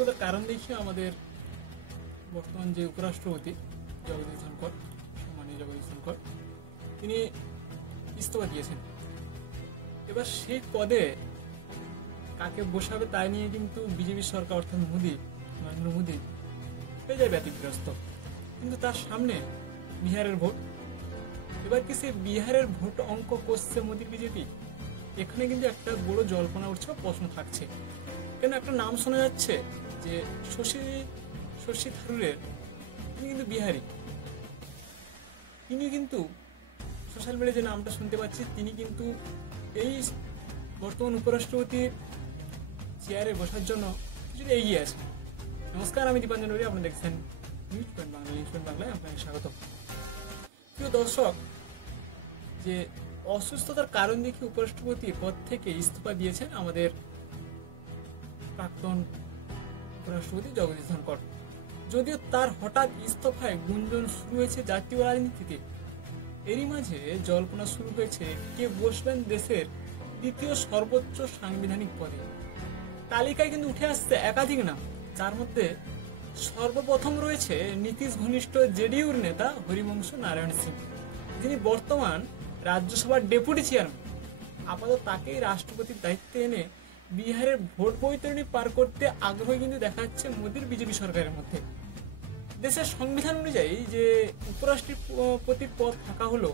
অসুস্থতার কারণ দেখিয়ে আমাদের বর্তমান যে উপরাষ্ট্রপতি জগদীশ ধনখড়, সম্মানীয় জগদীশ ধনখড়, তিনি ইস্তফা দিয়েছেন। এবার সেই পদে কাকে বসাবে তাই নিয়ে কিন্তু বিজেপি সরকার অর্থাৎ নরেন্দ্র মোদী হয়ে যায় ব্যতিগ্রস্ত। কিন্তু তার সামনে বিহারের ভোট। এবার কি সে বিহারের ভোট অঙ্ক করছে মোদীর বিজেপি? এখানে কিন্তু একটা বড় জল্পনা উঠছে, প্রশ্ন থাকছে। কেন একটা নাম শোনা যাচ্ছে যে শশী থারুরের, তিনি কিন্তু বিহারি। তিনি কিন্তু সোশ্যাল মিডিয়ায় যে নামটা শুনতে পাচ্ছি, তিনি কিন্তু এই বর্তমান উপরাষ্ট্রপতির চেয়ারে বসার জন্য কিছুটা এগিয়ে আছে। নমস্কার, আমি দীপাঞ্জন, আপনারা দেখছেন news point Bangla. News point বাংলায় আপনাকে স্বাগত। প্রিয় দর্শক, যে অসুস্থতার কারণ দেখে উপরাষ্ট্রপতি পদ থেকে ইস্তফা দিয়েছেন আমাদের প্রাক্তন উপরাষ্ট্রপতি জগদীশ ধনখড়। যদিও তার হঠাৎ ইস্তফায় গুঞ্জন শুরু হয়েছে জাতীয় রাজনীতিতে, এরই মাঝে জল্পনা শুরু হয়েছে কে বসবেন দেশের দ্বিতীয় সর্বোচ্চ সাংবিধানিক পদে। তালিকায় কিন্তু উঠে আসছে একাধিক নাম, যার মধ্যে সর্বপ্রথম রয়েছে নীতিশ ঘনিষ্ঠ জেডিইউর নেতা হরিবংশ নারায়ণ সিং, যিনি বর্তমান রাজ্যসভার ডেপুটি চেয়ারম্যান। আপাতত তাকেই রাষ্ট্রপতির দায়িত্বে এনে বিহারের ভোট বৈতরণী পার করতে আগ্রহ কিন্তু দেখা যাচ্ছে মোদীর বিজেপি সরকারের মধ্যে। দেশের সংবিধান অনুযায়ী যে উপরাষ্ট্রপতির পদ থাকা হলো,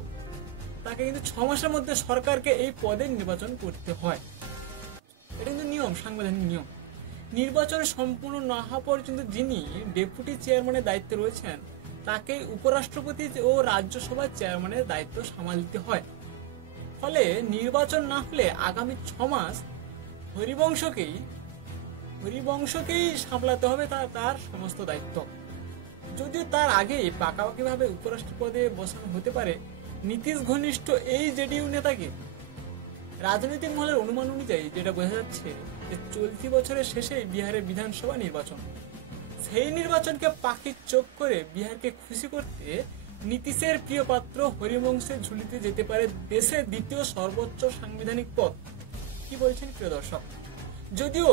তাকে কিন্তু 6 মাসের মধ্যে সরকারকে এই পদে নির্বাচন করতে হয়। এটা কিন্তু নিয়ম, সাংবিধানিক নিয়ম। নির্বাচন সম্পূর্ণ না হওয়া পর্যন্ত যিনি ডেপুটি চেয়ারম্যানের দায়িত্বে রয়েছেন, তাকে উপরাষ্ট্রপতি ও রাজ্যসভার চেয়ারম্যানের দায়িত্ব সামাল দিতে হয়। ফলে নির্বাচন না হলে আগামী 6 মাস হরিবংশকেই সামলাতে হবে তার সমস্ত দায়িত্ব। যদিও তার আগে পাকাপাকিভাবে উপরাষ্ট্রপদে বসানো হতে পারে নীতিশ ঘনিষ্ঠ এই জেডিইউ নেতাকে। রাজনৈতিক মহলের অনুমান অনুযায়ী যেটা বোঝা যাচ্ছে যে চলতি বছরের শেষে বিহারের বিধানসভা নির্বাচন, সেই নির্বাচনকে পাখির চোখ করে বিহারকে খুশি করতে নীতিশের প্রিয় পাত্র হরিবংশের ঝুলিতে যেতে পারে দেশের দ্বিতীয় সর্বোচ্চ সাংবিধানিক পদ। কি বলছেন প্রিয় দর্শক? যদিও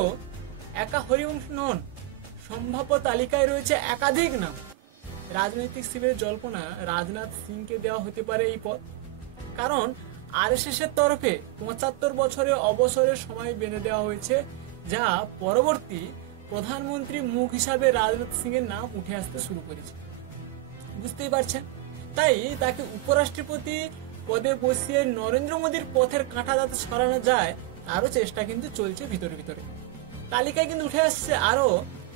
একা হরিবংশ নন, সম্ভাব্য তালিকায় রয়েছে একাধিক নাম। রাজনৈতিক শিবিরের জল্পনা রাজনাথ সিংকে দেওয়া হতে পারে এই পদ, কারণ আরএসএস এর তরফে 75 বছরে অবসরের সময় বেঁধে দেওয়া হয়েছে, যা পরবর্তী প্রধানমন্ত্রী মুখ হিসাবে রাজনাথ সিং এর নাম উঠে আসতে শুরু করেছে। বুঝতেই পারছেন, তাই তাকে উপরাষ্ট্রপতি পদে বসিয়ে নরেন্দ্র মোদীর পথের কাঁটা যাতে সরানো যায়, তারও চেষ্টা কিন্তু চলছে ভিতরে ভিতরে। তালিকায় কিন্তু উঠে আসছে আরো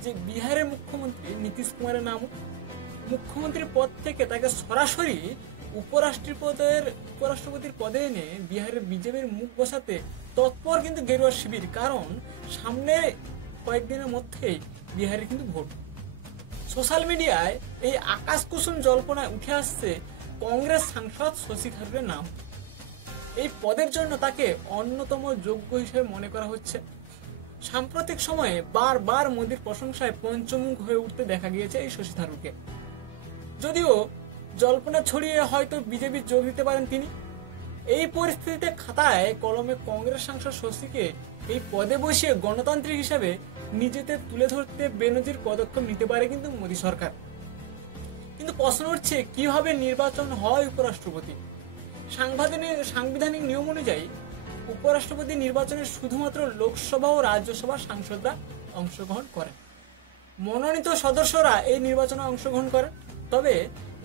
যে বিহারের মুখ্যমন্ত্রী নীতিশ কুমারের নাম। মুখ্যমন্ত্রীর পদ থেকে তাকে সরাসরি উপরাষ্ট্রপতির পদে এনে বিহারের বিজেপির মুখ বসাতে তৎপর কিন্তু গেরুয়া শিবির, কারণ সামনে কয়েকদিনের মধ্যেই বিহারে কিন্তু ভোট। সোশ্যাল মিডিয়ায় এই আকাশ কুসুম জল্পনায় উঠে আসছে কংগ্রেস সাংসদ শশী থারুরের নাম। এই পদের জন্য তাকে অন্যতম যোগ্য হিসেবে মনে করা হচ্ছে। সাম্প্রতিক সময়ে বারবার মোদীর প্রশংসায় পঞ্চমুখ হয়ে উঠতে দেখা গিয়েছে এই শশী থারুরকে। যদিও জল্পনা ছড়িয়ে হয়তো বিজেপি যোগ দিতে পারেন তিনি। এই পরিস্থিতিতে খাতায় কলমে কংগ্রেস সাংসদ শশীকে এই পদে বসিয়ে গণতান্ত্রিক হিসেবে নিজেদের তুলে ধরতে বেনজির পদক্ষেপ নিতে পারে কিন্তু মোদী সরকার। কিন্তু প্রশ্ন উঠছে, কিভাবে নির্বাচন হয় উপরাষ্ট্রপতি? সাংবিধানিক নিয়ম অনুযায়ী উপরাষ্ট্রপতি নির্বাচনে শুধুমাত্র লোকসভা ও রাজ্যসভার সাংসদরা অংশগ্রহণ করেন। মনোনীত সদস্যরা এই নির্বাচনে অংশগ্রহণ করেন। তবে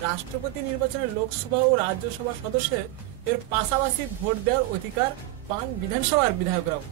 রাষ্ট্রপতি নির্বাচনে লোকসভা ও রাজ্যসভা সদস্যের পাশাপাশি ভোট দেওয়ার অধিকার পান বিধানসভার বিধায়করাও।